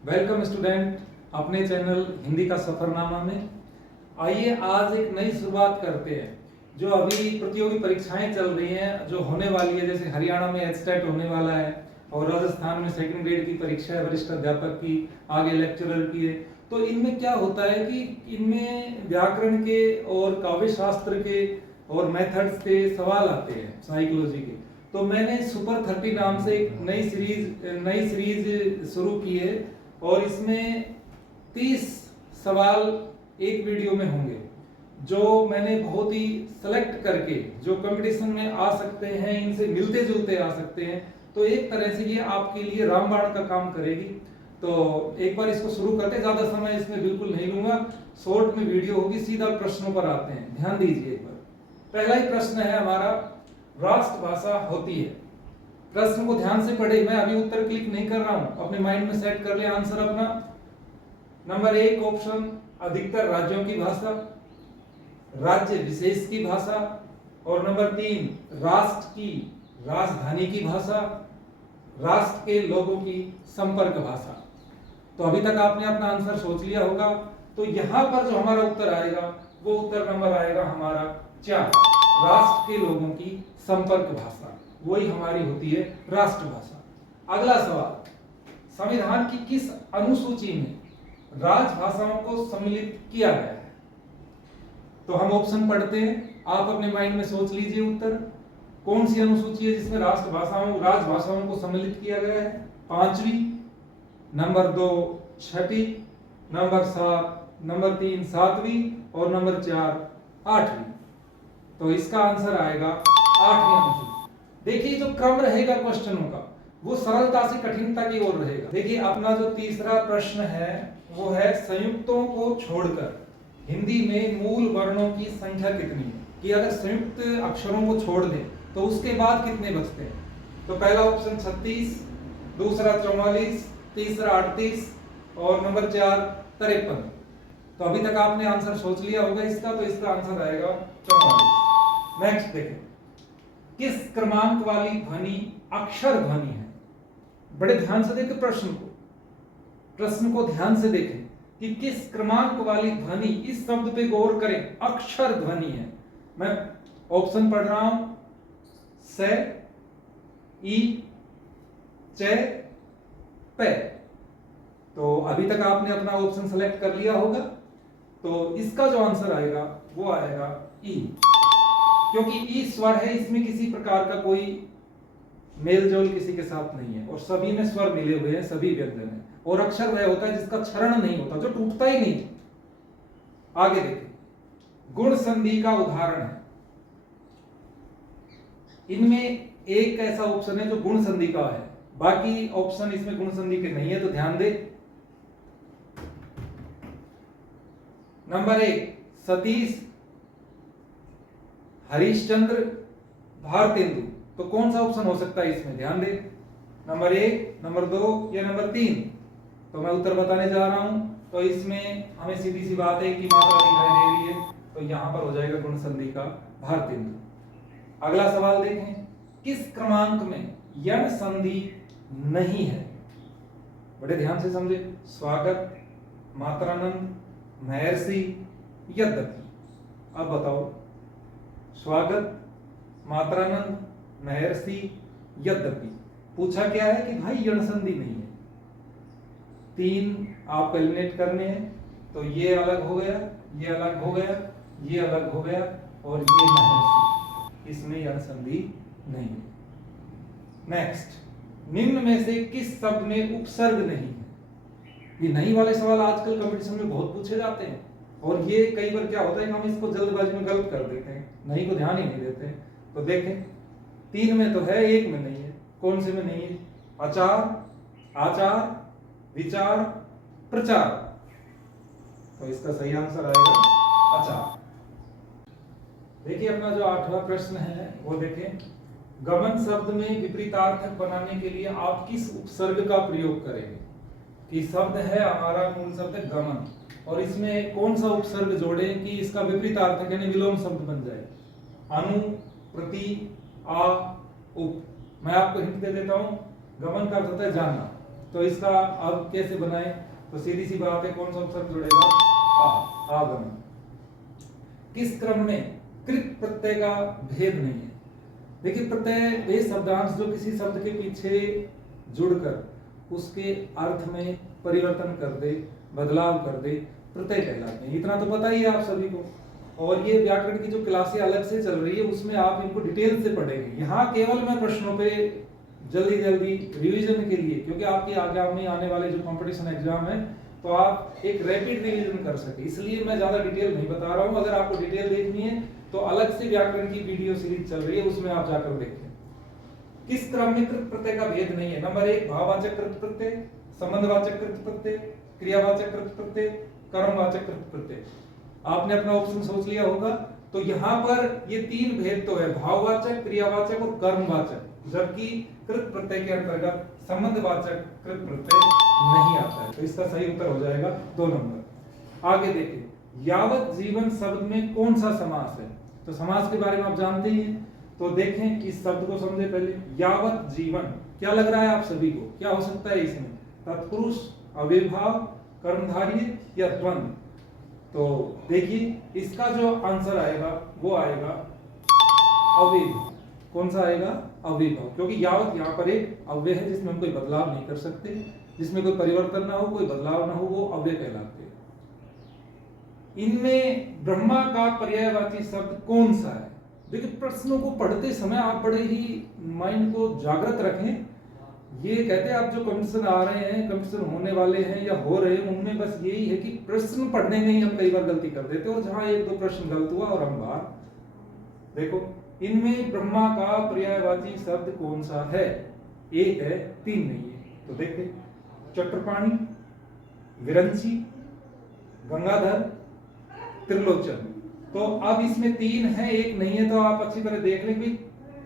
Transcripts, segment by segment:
Welcome student अपने channel Hindi का सफरनामा में। आइए आज एक नई शुरुआत करते हैं। जो अभी प्रतियोगी परीक्षाएं चल रही हैं, जो होने वाली है, जैसे हरियाणा में एचटेट होने वाला है और राजस्थान में सेकंड ग्रेड की परीक्षा है वरिष्ठ अध्यापक की, आगे लेक्चरर की है। तो इनमें क्या होता है कि इनमें व्याकरण के और काव्य शास्त्र के और मेथड्स के सवाल आते हैं, साइकोलॉजी के। तो मैंने सुपर 30 नाम से एक नई सीरीज शुरू की है और इसमें 30 सवाल एक वीडियो में होंगे, जो मैंने बहुत ही सेलेक्ट करके जो कंपटीशन में आ सकते हैं, इनसे मिलते जुलते आ सकते हैं। तो एक तरह से ये आपके लिए रामबाण का काम करेगी। तो एक बार इसको शुरू करते, ज्यादा समय इसमें बिल्कुल नहीं लूंगा, शॉर्ट में वीडियो होगी, सीधा प्रश्नों पर आते हैं। ध्यान दीजिए एक बार। पहला ही प्रश्न है हमारा, राष्ट्रभाषा होती है। प्रश्न को ध्यान से पढ़े, मैं अभी उत्तर क्लिक नहीं कर रहा हूं, अपने माइंड में सेट कर ले आंसर अपना। नंबर 1 ऑप्शन, अधिकतर राज्यों की भाषा, राज्य विशेष की भाषा। और नंबर 3, राष्ट्र की राजधानी की भाषा, राष्ट्र के लोगों की संपर्क भाषा। तो अभी तक आपने अपना आंसर सोच लिया होगा। तो यहां पर जो हमारा उत्तर आएगा वो उत्तर नंबर आएगा हमारा 4, राष्ट्र के लोगों की संपर्क भाषा, वही हमारी होती है राष्ट्रभाषा। अगला सवाल, संविधान की किस अनुसूची में राजभाषाओं को सम्मिलित किया गया है? तो हम ऑप्शन पढ़ते हैं, आप अपने माइंड में सोच लीजिए उत्तर। कौन सी अनुसूची है जिसमें राजभाषाओं को सम्मिलित किया गया है? 5वीं, नंबर 2 6वीं, नंबर 7, नंबर 3 7वीं और नंबर 4 8वीं। तो इसका आंसर आएगा 8वीं अनुसूची। देखिए जो क्रम रहेगा क्वेश्चनों का वो सरलता से कठिनता की ओर रहेगा। देखिए अपना जो तीसरा प्रश्न है वो है, संयुक्तों को छोड़कर हिंदी में मूल वर्णों की संख्या कितनी है? कि अगर संयुक्त अक्षरों को छोड़ दें तो उसके बाद कितने बचते हैं? तो पहला ऑप्शन 36, दूसरा 44, तीसरा 38 और नंबर 4 53। तो अभी तक आपने आंसर सोच लिया होगा इसका, तो इसका आंसर आएगा 44। नेक्स्ट देखें, किस क्रमांक वाली ध्वनि अक्षर ध्वनि है? बड़े ध्यान से देखें प्रश्न को ध्यान से देखें कि किस क्रमांक वाली ध्वनि, इस शब्द पे गौर करें, अक्षर ध्वनि है। मैं ऑप्शन पढ़ रहा हूं, से, ई, चे, पे। तो अभी तक आपने अपना ऑप्शन सेलेक्ट कर लिया होगा। तो इसका जो आंसर आएगा वो आएगा ई, क्योंकि ई स्वर है, इसमें किसी प्रकार का कोई मेल जोल किसी के साथ नहीं है और सभी में स्वर मिले हुए हैं, सभी व्यंजन है। और अक्षर वह होता है जिसका क्षरण नहीं होता, जो टूटता ही नहीं। आगे देखें, गुण संधि का उदाहरण है। इनमें एक ऐसा ऑप्शन है जो गुण संधि का है, बाकी ऑप्शन इसमें गुण संधि के नहीं है। तो ध्यान दे, नंबर 1 सतीश, हरिश्चंद्र, भारतेंदु। तो कौन सा ऑप्शन हो सकता है इसमें? ध्यान दे, नंबर 1, नंबर 2 या नंबर 3। तो मैं उत्तर बताने जा रहा हूं। तो इसमें हमें सीधी सी बात है कि मात्रा दिखाई दे रही है, तो यहां पर हो जाएगा गुण संधि का भारतेंदु। अगला सवाल देखें, किस क्रमांक में यण संधि नहीं है? बड़े ध्यान से समझे, स्वागत, मात्रानंद, महर्षि, यद्यपि। अब बताओ, स्वागत, मात्रानंद, महर्षि, यद्यपि। पूछा क्या है कि भाई यण संधि नहीं है। 3 आप एलिमिनेट करने हैं, तो ये अलग हो गया, ये अलग हो गया, ये अलग हो गया और ये महर्षि, इसमें यण संधि नहीं है। नेक्स्ट, निम्न में से किस शब्द में उपसर्ग नहीं है? ये नहीं वाले सवाल आजकल कंपटीशन में बहुत पूछे जाते हैं और ये कई बार क्या होता है कि हम इसको जल्दबाजी में गलत कर देते हैं, नहीं को ध्यान ही नहीं देते। तो देखें, 3 में तो है, 1 में नहीं है। कौन से में नहीं है? आचार, आचार, विचार, प्रचार। तो इसका सही आंसर आएगा आचार। देखिए अपना जो 8वां प्रश्न है वो देखें, गमन शब्द में विपरीतार्थक बनाने के लिए आप किस उपसर्ग का प्रयोग करेंगे? कि शब्द है हमारा, मूल शब्द है गमन, और इसमें कौन सा उपसर्ग जोड़े कि इसका विपरीतार्थक यानी विलोम शब्द बन जाए? अनु, प्रति, आ, उप। मैं आपको हिंट दे देता हूं, गमन का अर्थ होता है जानना, तो इसका अब कैसे बनाए, तो सीधी सी बात है, कौन सा अक्षर जुड़ेगा, आगम। किस क्रम में, कृत प्रत्यय का भेद नहीं है। देखिए प्रत्यय वे शब्दांश जो किसी शब्द के पीछे जुड़कर उसके अर्थ में परिवर्तन कर दे, बदलाव कर दे, प्रत्यय कहलाते हैं। इतना तो पता ही है आप सभी को। और ये व्याकरण की जो क्लासें अलग से चल रही है उसमें आप इनको डिटेल से पढ़ेंगे। यहाँ केवल मैं प्रश्नों पे जल्दी जल्दी रिवीजन के लिए, क्योंकि आपके आगामी आने वाले जो कंपटीशन एग्जाम है तो आप एक रैपिड रिवीजन कर सके, इसलिए मैं ज्यादा डिटेल नहीं बता रहा हूँ। अगर आपको डिटेल देखनी है तो अलग से व्याकरण की वीडियो सीरीज चल रही है, उसमें आप जाकर देखें। किस क्रम में कृत प्रत्यय का भेद नहीं है। नंबर 1 भाववाचक कृत प्रत्यय, संबंधवाचक कृत प्रत्यय, क्रियावाचक कृत प्रत्यय, कर्मवाचक कृत प्रत्यय। आपने अपना ऑप्शन सोच लिया होगा। तो यहाँ पर ये 3 भेद तो है, भाववाचक, क्रियावाचक और कर्मवाचक, जबकि कृत प्रत्यय के अंतर्गत संबंधवाचक कृत प्रत्यय नहीं आता है। तो इसका सही उत्तर हो जाएगा 2 नंबर। आगे देखिए, यावत जीवन शब्द में कौन सा समास है। तो समास के बारे में आप जानते ही हैं, तो देखें इस शब्द को समझे पहले। यावत जीवन क्या लग रहा है आप सभी को, क्या हो सकता है इसमें, तत्पुरुष, अव्ययभाव, कर्मधारय या द्वंद्व। तो देखिए इसका जो आंसर आएगा वो आएगा अव्ययभाव। कौन सा आएगा, अव्ययभाव, क्योंकि यावत यहाँ पर एक अव्यय है जिसमें हम कोई बदलाव नहीं कर सकते, जिसमें कोई परिवर्तन ना हो, कोई बदलाव ना हो, वो अव्यय कहलाते हैं। इनमें ब्रह्मा का पर्यायवाची शब्द कौन सा है। देखिए प्रश्नों को पढ़ते समय आप बड़े ही माइंड को जागृत रखें। ये कहते हैं आप जो कंपटीशन आ रहे हैं, कंपटीशन होने वाले हैं या हो रहे हैं, उनमें बस यही है कि प्रश्न पढ़ने में ही हम कई बार गलती कर देते हैं, और जहां 1-2 प्रश्न गलत हुआ और हम बाहर। देखो इनमें ब्रह्मा का पर्यायवाची शब्द कौन सा है, 1 है, 3 नहीं है। तो देखिए चक्रपाणी, विरंची, गंगाधर, त्रिलोचन। तो अब इसमें 3 है, 1 नहीं है, तो आप अच्छी तरह देख लें कि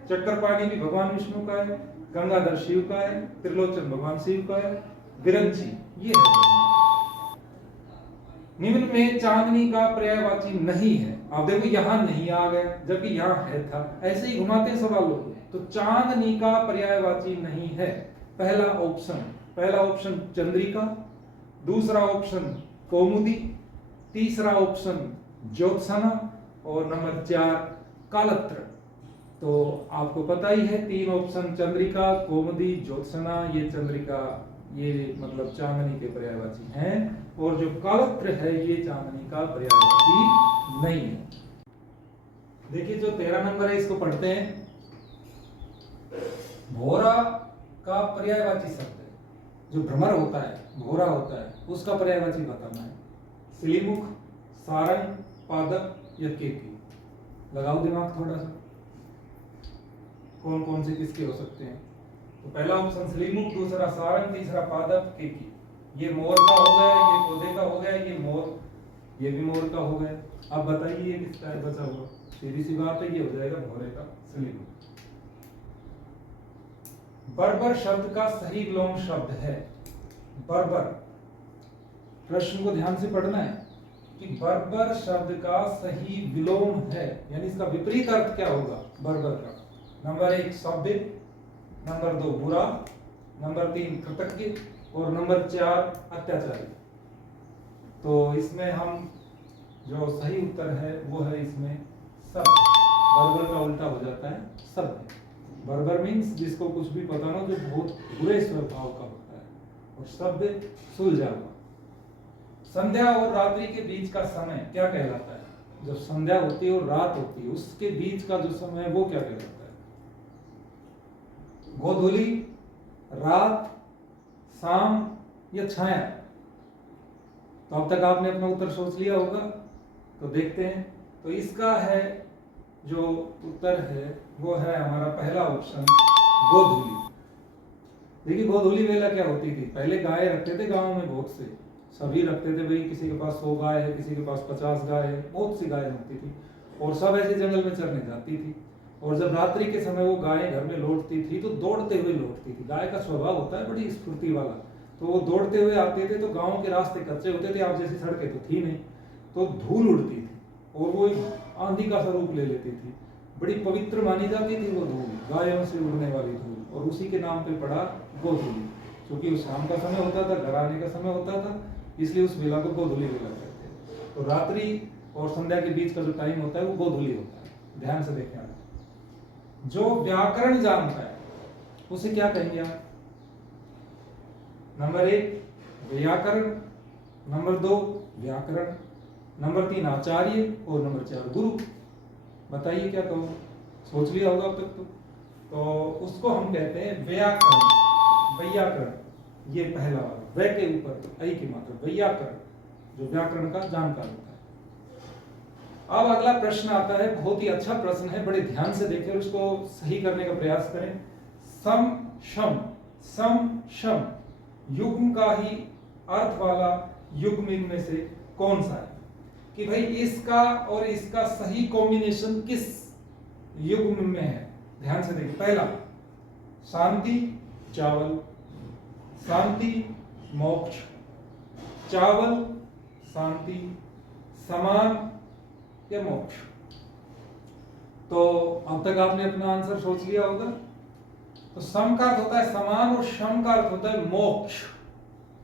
चक्रपाणी भी भगवान विष्णु का है, गंगाधर शिव का है, त्रिलोचन भगवान शिव का है, विरंची ये है। निम्न में चांदनी का पर्यायवाची नहीं है। आप देखो यहां नहीं आ गया, जबकि यहां है था। ऐसे ही घुमाते हैं सवालों को। तो चांदनी का पर्यायवाची नहीं है। पहला ऑप्शन चंद्रिका, दूसरा ऑप्शन कौमुदी, तीसरा ऑप्शन ज्योत्सना और नंबर 4 कालत्र। तो आपको पता ही है 3 ऑप्शन चंद्रिका, कौमुदी, ज्योत्सना, ये चंद्रिका ये मतलब चांदनी के पर्यायवाची हैं, और जो कालत्र है ये चांदनी का पर्यायवाची नहीं है। देखिए जो 13 नंबर है इसको पढ़ते हैं। भोरा का पर्यायवाची शब्द है, जो भ्रमर होता है, भोरा होता है, उसका पर्यायवाची बताना है। सिलीमुख, सारंग, पादप या केकी। लगाओ दिमाग थोड़ा सा, कौन कौन से किसके हो सकते हैं। तो पहला ऑप्शन सिलीमुख, दूसरा सारंग, तीसरा पादप, केकी। ये मोर का हो गया, ये पौधे का हो गया, ये मोर, ये भी मोर का हो गया। अब बताइए ये किसका है बचा हुआ। सीधी सी बात है, ये हो जाएगा भोरे का, सिलीमुख। बर्बर शब्द का सही विलोम शब्द है। बर्बर, प्रश्न को ध्यान से पढ़ना है कि बर्बर शब्द का सही विलोम है, यानी इसका विपरीत अर्थ क्या होगा बर्बर का। नंबर 1 सभ्य, नंबर 2 बुरा, नंबर 3 कृतज्ञ और नंबर 4 अत्याचारी। तो इसमें हम जो सही उत्तर है वो है इसमें सभ्य। बर्बर का उल्टा हो जाता है सभ्य। बर्बर मीन्स जिसको कुछ भी पता ना, जो बहुत बुरे स्वभाव का होता है, और सभ्य सुलझा हुआ। संध्या और रात्रि के बीच का समय क्या कहलाता है। जब संध्या होती है और रात होती है उसके बीच का जो समय है वो क्या कहलाता है। गोधूली, रात, शाम या छाया। तो अब तक आपने अपना उत्तर सोच लिया होगा, तो देखते हैं। तो इसका है जो उत्तर है वो है हमारा पहला ऑप्शन गोधूली। देखिए गोधूली वेला क्या होती थी, पहले गाय रखते थे गांव में, बहुत से सभी रखते थे भाई, किसी के पास 100 गाय है, किसी के पास 50 गाय है, बहुत सी गाय होती थी, और सब ऐसे जंगल में चरने जाती थी। और जब रात्रि के समय वो गाय घर में लौटती थी तो दौड़ते हुए लौटती थी। गाय का स्वभाव होता है बड़ी स्फूर्ति वाला, तो वो दौड़ते हुए आते थे। तो गांव के रास्ते कच्चे होते थे, आप जैसी सड़कें तो थी नहीं, तो धूल उड़ती थी और वो आंधी का स्वरूप ले लेती थी। बड़ी पवित्र मानी जाती थी वो धूल, गायों से उड़ने वाली धूल, और उसी के नाम पे पड़ा गोधूली। क्योंकि उस शाम का समय होता था, घर आने का समय होता था, इसलिए उस वेला को गोधूली वेला कहते हैं। तो रात्रि और संध्या के बीच का जो टाइम होता है वो गोधूली होता है। ध्यान से देखें आप, जो व्याकरण जानता है उसे क्या कहेंगे आप? नंबर 1 व्याकरण, नंबर 2 व्याकरण, नंबर 3 आचार्य और नंबर 4 गुरु। बताइए क्या कहो, सोच लिया होगा अब तक तो उसको हम कहते हैं व्याकरण। व्याकरण ये पहला वाला, व के ऊपर ऐ की मात्रा, व्याकरण जो व्याकरण का जानकार होता है। अब अगला प्रश्न आता है, बहुत ही अच्छा प्रश्न है, बड़े ध्यान से देखें और उसको सही करने का प्रयास करें। सम शम युग्म का ही अर्थ वाला युग्म इनमें से कौन सा है? कि भाई इसका और इसका सही कॉम्बिनेशन किस युग्म में है? ध्यान से देखिए। पहला शांति चावल, शांति मोक्ष, चावल शांति, समान या मोक्ष। तो अब तक आपने अपना आंसर सोच लिया होगा। तो सम का अर्थ होता है समान और शम का अर्थ होता है मोक्ष।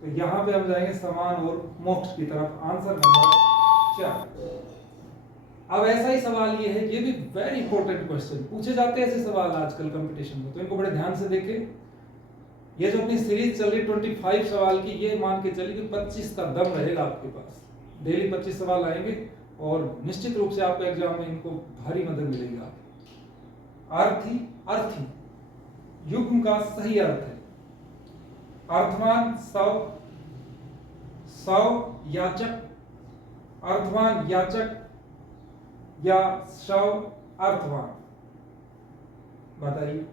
तो यहां पे हम जाएंगे समान और मोक्ष की तरफ। Answer number 4। अब ऐसा ही सवाल ये है, ये भी वेरी इंपॉर्टेंट क्वेश्चन पूछे जाते हैं ऐसे सवाल आजकल कंपटीशन में, तो इनको बड़े ध्यान से देखें। ये जो अपनी सीरीज चल रही 25 सवाल की, ये मान के चलिए कि 25 का दम रहेगा आपके पास। डेली 25 सवाल आएंगे और निश्चित रूप से आपको एग्जाम में इनको भारी मदद मिलेगी आपको। अर्थी युग्म का सही अर्थ है अर्थवान सौ याचक, अर्थवान याचक या शव अर्थवान। बताइए।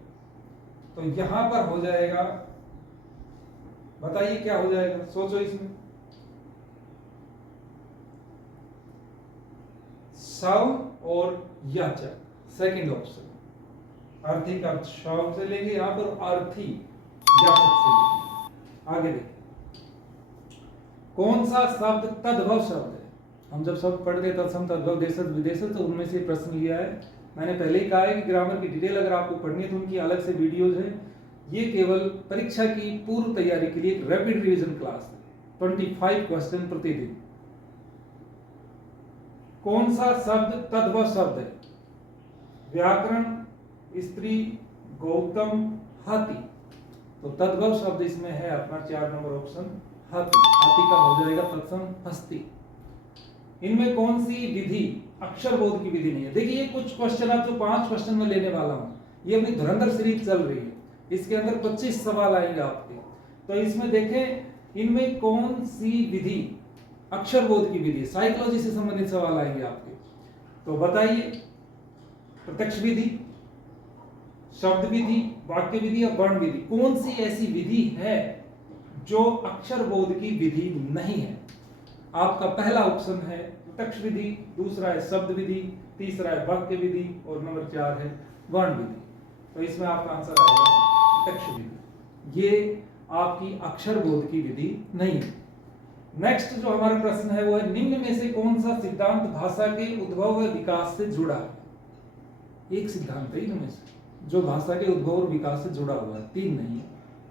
तो यहां पर हो जाएगा, बताइए क्या हो जाएगा, सोचो इसमें। शव और याचक, सेकंड ऑप्शन। अर्थी का शव से लेंगे यहां पर, अर्थी याचक से लेंगे। आगे देखिए, कौन सा शब्द तद्भव शब्द है? हम जब शब्द पढ़ गए तत्सम तद्भव देशज विदेशज, तो उनमें से प्रश्न लिया है। मैंने पहले ही कहा है कि ग्रामर की डिटेल अगर आपको पढ़नी है तो उनकी अलग से वीडियोज हैं। ये केवल परीक्षा की पूर्व तैयारी के लिए एक रैपिड रिवीजन क्लास है, 25 क्वेश्चन प्रतिदिन। कौन सा शब्द तद्भव शब्द है? व्याकरण, स्त्री, गौतम, हाथी। तो तद्भव शब्द इसमें है अपना 4 नंबर ऑप्शन, हाथी। हाथी का हो जाएगा तत्सम हस्ती। इनमें कौन सी विधि अक्षर बोध की विधि नहीं है? देखिए, ये कुछ क्वेश्चन आप जो 5 क्वेश्चन में लेने वाला हूं, ये अपनी धुरंधर सीरीज चल रही है, इसके अंदर 25 सवाल आएंगे आपके। तो इसमें देखें, इनमें कौन सी विधि अक्षर बोध की विधि, साइकोलॉजी से संबंधित सवाल आएंगे आपके। तो बताइए, प्रत्यक्ष विधि, शब्द विधि, वाक्य विधि या वर्ण विधि, कौन सी ऐसी विधि है जो अक्षर बोध की विधि नहीं है? आपका पहला ऑप्शन है प्रत्यक्ष विधि, दूसरा है शब्द विधि, तीसरा है वाक्य विधि और नंबर 4 है वर्ण विधि। तो इसमें आपका आंसर आएगा प्रत्यक्ष विधि। ये आपकी अक्षर बोध की विधि नहीं है। नेक्स्ट जो हमारा प्रश्न है वो है, निम्न में से कौन सा सिद्धांत भाषा के उद्भव व विकास से जुड़ा है? एक सिद्धांत है इनमें से जो भाषा के उद्भव और विकास से जुड़ा हुआ है, 3 नहीं है।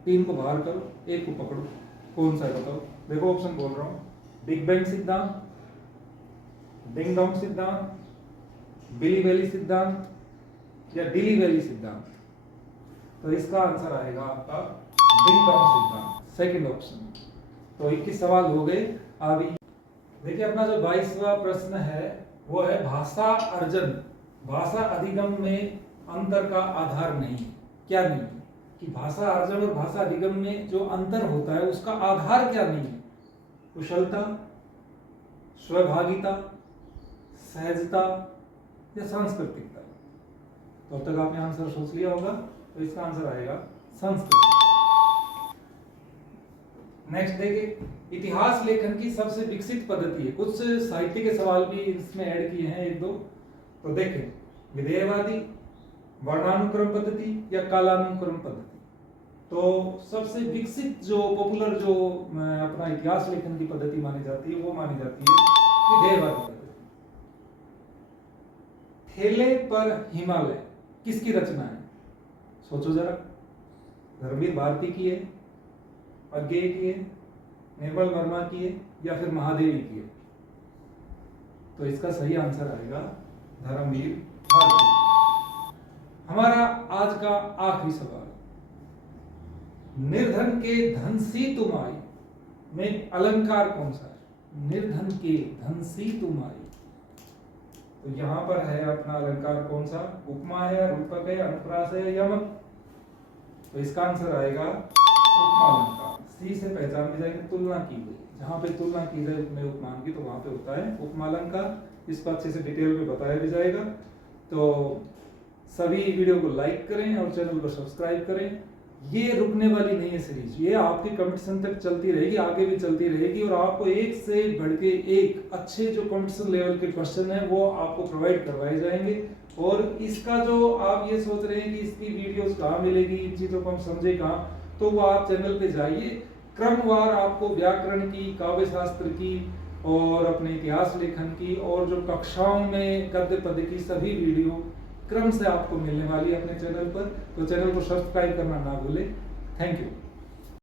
3 को बाहर करो, एक को पकड़ो, कौन सा है बताओ। देखो ऑप्शन बोल रहा हूं, बिग बैंग सिद्धांत, डिंग डोंग सिद्धांत, बिली वैली सिद्धांत या डिली वैली सिद्धांत। तो इसका आंसर आएगा आपका डिंग डोंग सिद्धांत, सेकंड ऑप्शन। तो 21 सवाल हो गए। अभी देखिए, अपना जो 22वां प्रश्न है वो है भाषा अर्जन, भाषा अधिगम में अंतर का आधार नहीं है। क्या नहीं है? कि भाषा अर्जन और भाषा अधिगम में जो अंतर होता है उसका आधार क्या नहीं है? कुशलता, स्वभागिता, सहजता या सांस्कृतिकता। तो अब तक आपने आंसर सोच लिया होगा, तो इसका आंसर आएगा संस्कृत। नेक्स्ट देखिए, इतिहास लेखन की सबसे विकसित पद्धति है। कुछ साहित्य के सवाल भी इसमें ऐड किए हैं 1-2। तो देखें, विधेयवादी, वर्णानुक्रम पद्धति या कालानुक्रम पद्धति। तो सबसे विकसित जो पॉपुलर जो अपना इतिहास लेखन की पद्धति मानी जाती है वो मानी जाती है विधेयवादी पद्धति। थेले पर हिमालय किसकी रचना है? सोचो जरा। धर्मवीर भारती की है, अज्ञेय की है, निर्मल वर्मा की है या फिर महादेवी की है? तो इसका सही आंसर आएगा धर्मवीर भारती। हमारा आज का आखिरी सवाल, निर्धन के धन सी तुम आई में अलंकार कौन सा है? निर्धन के धन सी तुम आई, तो यहां पर है अपना अलंकार कौन सा? उपमा है, रूपक है, अनुप्रास है, यमक? तो इसका आंसर आएगा उपमा अलंकार। सी से पहचान में जाएगी तुलना की गई, जहां पे तुलना की जाए उपमेय उपमान की, तो वहां पे होता है उपमा अलंकार। इसको अच्छे से डिटेल में बताया भी जाएगा। तो सभी वीडियो को लाइक करें और चैनल को सब्सक्राइब करें। ये रुकने वाली नहीं है सीरीज, ये आपके कंपटीशन तक चलती रहेगी, आगे भी चलती रहेगी, और आपको एक से बढ़ के एक अच्छे जो कंपटीशन लेवल के क्वेश्चन है वो आपको प्रोवाइड करवाए जाएंगे। और इसका जो आप ये सोच रहे हैं कि इसकी वीडियोस कहाँ मिलेगी, इन चीजों को हम समझे कहाँ, तो वो आप चैनल पे जाइए, क्रमवार आपको व्याकरण की, काव्य शास्त्र की और अपने इतिहास लेखन की और जो कक्षाओं में गद्य पद्य की सभी वीडियो क्रम से आपको मिलने वाली है अपने चैनल पर। तो चैनल को सब्सक्राइब करना ना भूलें। Thank you.